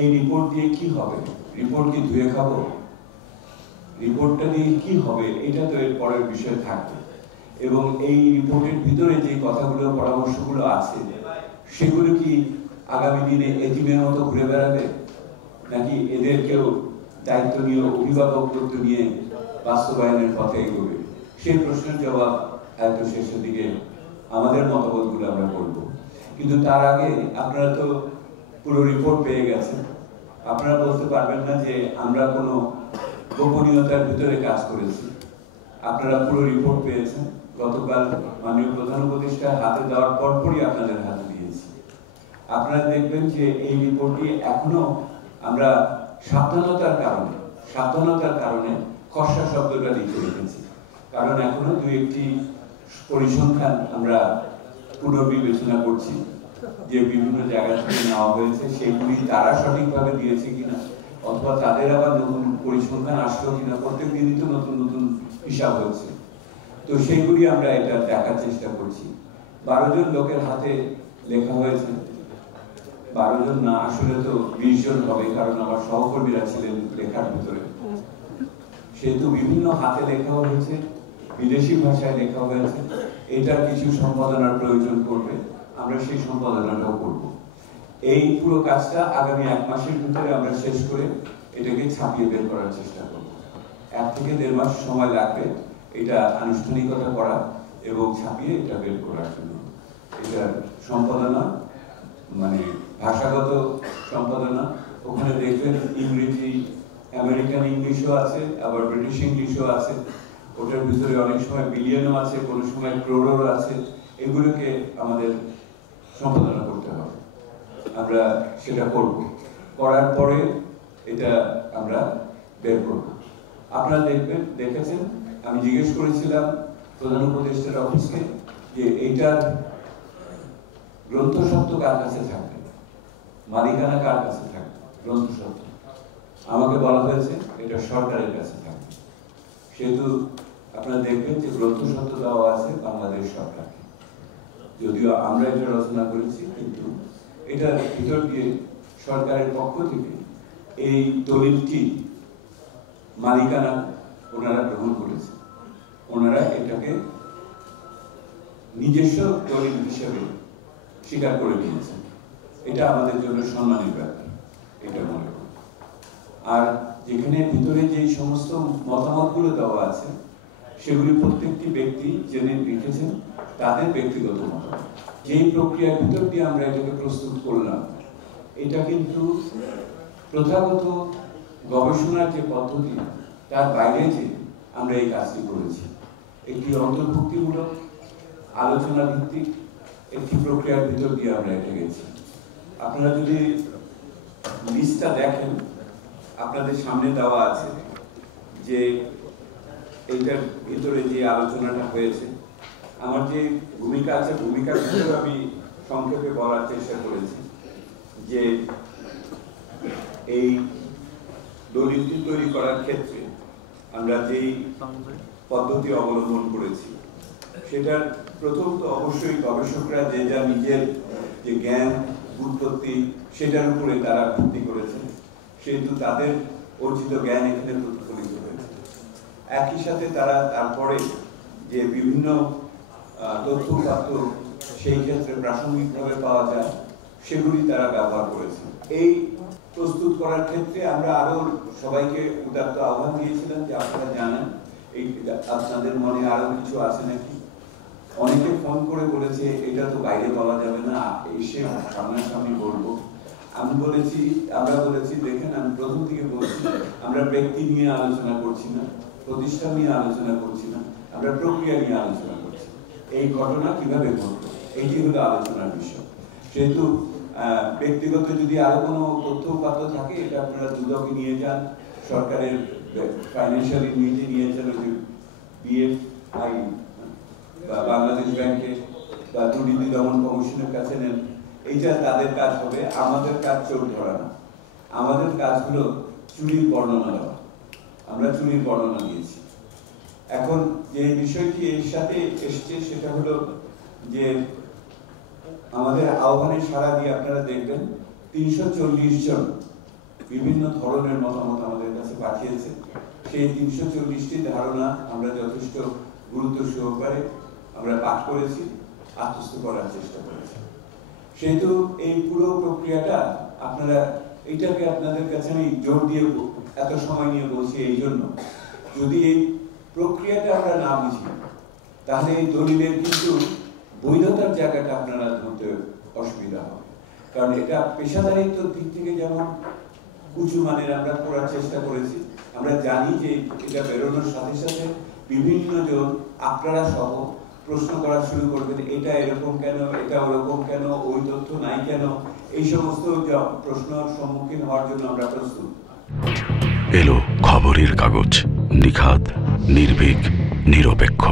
এই রিপোর্ট দিয়ে কি হবে? রিপোর্ট কি ধুয়ে খাবো? রিপোর্টটা দিয়ে কি হবে এটা তো এর পরের বিষয় থাকবে। এবং এই রিপোর্টের ভিতরে যে কথাগুলো পরামর্শগুলো আছে সেগুলো কি আগামী দিনে এতিমের মতো ঘুরে বেড়াবে, নাকি এদেরকেও দায়িত্ব নিয়ে অভিভাবকত্ব নিয়ে বাস্তবায়নের পথে এগোবে? সেই প্রশ্নের জবাব একটু শেষের দিকে আমাদের মতামতগুলো আমরা করব। কিন্তু তার আগে আপনারা তো পুরো রিপোর্ট পেয়ে গেছেন। আপনারা বলতে পারবেন না যে আমরা কোনো গোপনীয়তার ভিতরে কাজ করেছি। আপনারা পুরো রিপোর্ট পেয়েছেন। গতকাল মাননীয় প্রধান উপদেষ্টা হাতে দেওয়ার পরপরই আপনাদের হাতে দিয়েছি। আপনারা দেখবেন যে এই রিপোর্টটি এখনো আমরা সাবধানতার কারণে খসড়া শব্দটা লিখে রেখেছি। কারণ এখনো দু একটি পরিসংখ্যান আমরা পুনর্বিবেচনা করছি যে বিভিন্ন জায়গা থেকে নেওয়া হয়েছে সেগুলি তারা সঠিকভাবে দিয়েছে কিনা, অথবা তাদের আবার নতুন পরিসংখ্যান আসলো কিনা। প্রত্যেক দিনই তো নতুন নতুন হিসাব হচ্ছে, তো সেইগুলি আমরা এটা দেখার চেষ্টা করছি। 12 জন লোকের হাতে লেখা হয়েছে। 12 জন না, আসলে তো 20 জন হবে, কারণ আমার সহকর্মীরা ছিলেন লেখার ভিতরে। সেহেতু বিভিন্ন হাতে লেখা হয়েছে, বিদেশি ভাষায় লেখা হয়েছে। এটার কিছু সম্পাদনার প্রয়োজন পড়বে, আমরা সেই সম্পাদনাটাও করব। এই পুরো কাজটা আগামী 1 মাসের ভিতরে আমরা শেষ করে এটাকে ছাপিয়ে বের করার চেষ্টা করব। 1 থেকে 1.5 মাস সময় লাগবে এটা আনুষ্ঠানিকতা করা এবং ছাপিয়ে এটা বের করার জন্য। এটার সম্পাদনা মানে ভাষাগত সম্পাদনা, ওখানে দেখবেন ইংরেজি, আমেরিকান ইংলিশও আছে, আবার ব্রিটিশ ইংলিশও আছে। ওটার ভিতরে অনেক সময় বিলিয়নও আছে, কোনো সময় ক্রোড়ও আছে। এগুলোকে আমাদের সম্পাদনা করতে হবে, আমরা সেটা করব। করার পরে এটা আমরা বের করব। আপনারা দেখেছেন, আমি জিজ্ঞেস করেছিলাম প্রধান উপদেষ্টার অফিসকে যে এইটার গ্রন্থস্বত্ব কার কাছে থাকবে, মালিকানা কার কাছে থাকবে গ্রন্থস্বত্ব। আমাকে বলা হয়েছে এটা সরকারের কাছে থাকবে। সেহেতু আপনারা দেখবেন যে গ্রন্থস্বত্ব দেওয়া আছে বাংলাদেশ সরকারকে। যদিও আমরা এটা রচনা করেছি, কিন্তু এটার ভিতর দিয়ে সরকারের পক্ষ থেকে এই দলিলটি মালিকানা ওনারা গ্রহণ করেছে। ওনারা এটাকে নিজস্ব দলিল হিসেবে স্বীকার করে নিয়েছেন। এটা আমাদের জন্য সম্মানের ব্যাপার, এটা মনে করি। আর যেখানে ভিতরে যে সমস্ত মতামতগুলো দেওয়া আছে সেগুলি প্রত্যেকটি ব্যক্তি যিনি লিখেছেন তাদের ব্যক্তিগত মতামত। যেই প্রক্রিয়ার ভিতর দিয়ে আমরা এটাকে প্রস্তুত করলাম, এটা কিন্তু প্রথাগত গবেষণার যে পদ্ধতি তার বাইরে যে আমরা এই কাজটি করেছি। একটি অন্তর্ভুক্তিমূলক আলোচনা ভিত্তিক একটি প্রক্রিয়ার ভিতর দিয়ে আমরা এটা গেছি। আপনারা যদি লিস্টটা দেখেন, আপনাদের সামনে দেওয়া আছে যে এইটার ভিতরে যে আলোচনাটা হয়েছে। আমার যে ভূমিকা আছে, ভূমিকার ভিতরে আমি সংক্ষেপে বলার চেষ্টা করেছি যে এই দলিলটি তৈরি করার ক্ষেত্রে আমরা যেই পদ্ধতি অবলম্বন করেছি সেটার প্রথম তো অবশ্যই গবেষকরা যে যা নিজের যে জ্ঞান উৎপত্তি সেটার উপরে তারা ভিত্তি করেছেন, সেহেতু তাদের অর্জিত জ্ঞান এখানে প্রতিফলিত হয়েছে। একই সাথে তারা তারপরে যে বিভিন্ন তথ্য সেই ক্ষেত্রে প্রাসঙ্গিকভাবে পাওয়া যায় সেগুলি তারা ব্যবহার করেছে। এই প্রস্তুত করার ক্ষেত্রে আমরা আরো সবাইকে উদাত্ত আহ্বান দিয়েছিলাম যে আপনারা জানেন এই আপনাদের মনে আরো কিছু আছে নাকি। অনেকে ফোন করে বলেছে এটা তো বাইরে বলা যাবে না, এসে সামনাসামনি বলবো। আমরা বলেছি দেখেন, আমি প্রথম থেকে বলছি আমরা ব্যক্তি নিয়ে আলোচনা করছি না, প্রতিষ্ঠান নিয়ে আলোচনা করছি না, আমরা প্রক্রিয়া নিয়ে আলোচনা করছি। এই ঘটনা কিভাবে ঘটলো এইটি হলো আলোচনার বিষয়। সেহেতু ব্যক্তিগত যদি আরো কোনো তথ্য উপাত্ত থাকে এটা আপনারা দুদকে নিয়ে যান, সরকারের ফাইন্যান্সিয়াল ইউনিটে নিয়ে যান, বিএফআই বা বাংলাদেশ ব্যাংকে বা দুর্নীতি দমন কমিশনের কাছে নেন। এইটা তাদের কাজ হবে, আমাদের কাজ চোর ধরা না। আমাদের কাজ হলো চুরির বর্ণনা দেওয়া। আমরা চুরির বর্ণনা দিয়েছি। এখন যে বিষয়টি এর সাথে এসছে সেটা হলো যে আমাদের আহ্বানে সাড়া দিয়ে আপনারা দেখবেন 340 জন বিভিন্ন ধরনের মতামত আমাদের কাছে পাঠিয়েছে। সেই 340টি ধারণা আমরা যথেষ্ট গুরুত্ব সহকারে আমরা পাঠ করেছি, আত্মস্থ করার চেষ্টা করেছি। সেহেতু এই পুরো প্রক্রিয়াটা আপনারা, এইটাকে আপনাদের কাছে আমি জোর দিয়ে এত সময় নিয়ে বলছি এই জন্য, যদি এই প্রক্রিয়াটা আমরা না বুঝি তাহলে এই দলিলের কিন্তু বৈধতার জায়গাটা আপনারা ধরতে অসুবিধা হবে। কারণ এটা পেশাদারিত্বের দিক থেকে যেমন উঁচু মানের আমরা করার চেষ্টা করেছি, আমরা জানি যে এটা বেরোনোর সাথে সাথে বিভিন্ন জন আপনারা সহ প্রশ্ন করা শুরু করবেন, এটা এরকম কেন, এটা ওরকম কেন, ওই তথ্য নাই কেন, এই সমস্ত প্রশ্নের সম্মুখীন হওয়ার জন্য আমরা প্রস্তুত। এলো খবরের কাগজ, নিখাত, নির্ভীক, নিরপেক্ষ।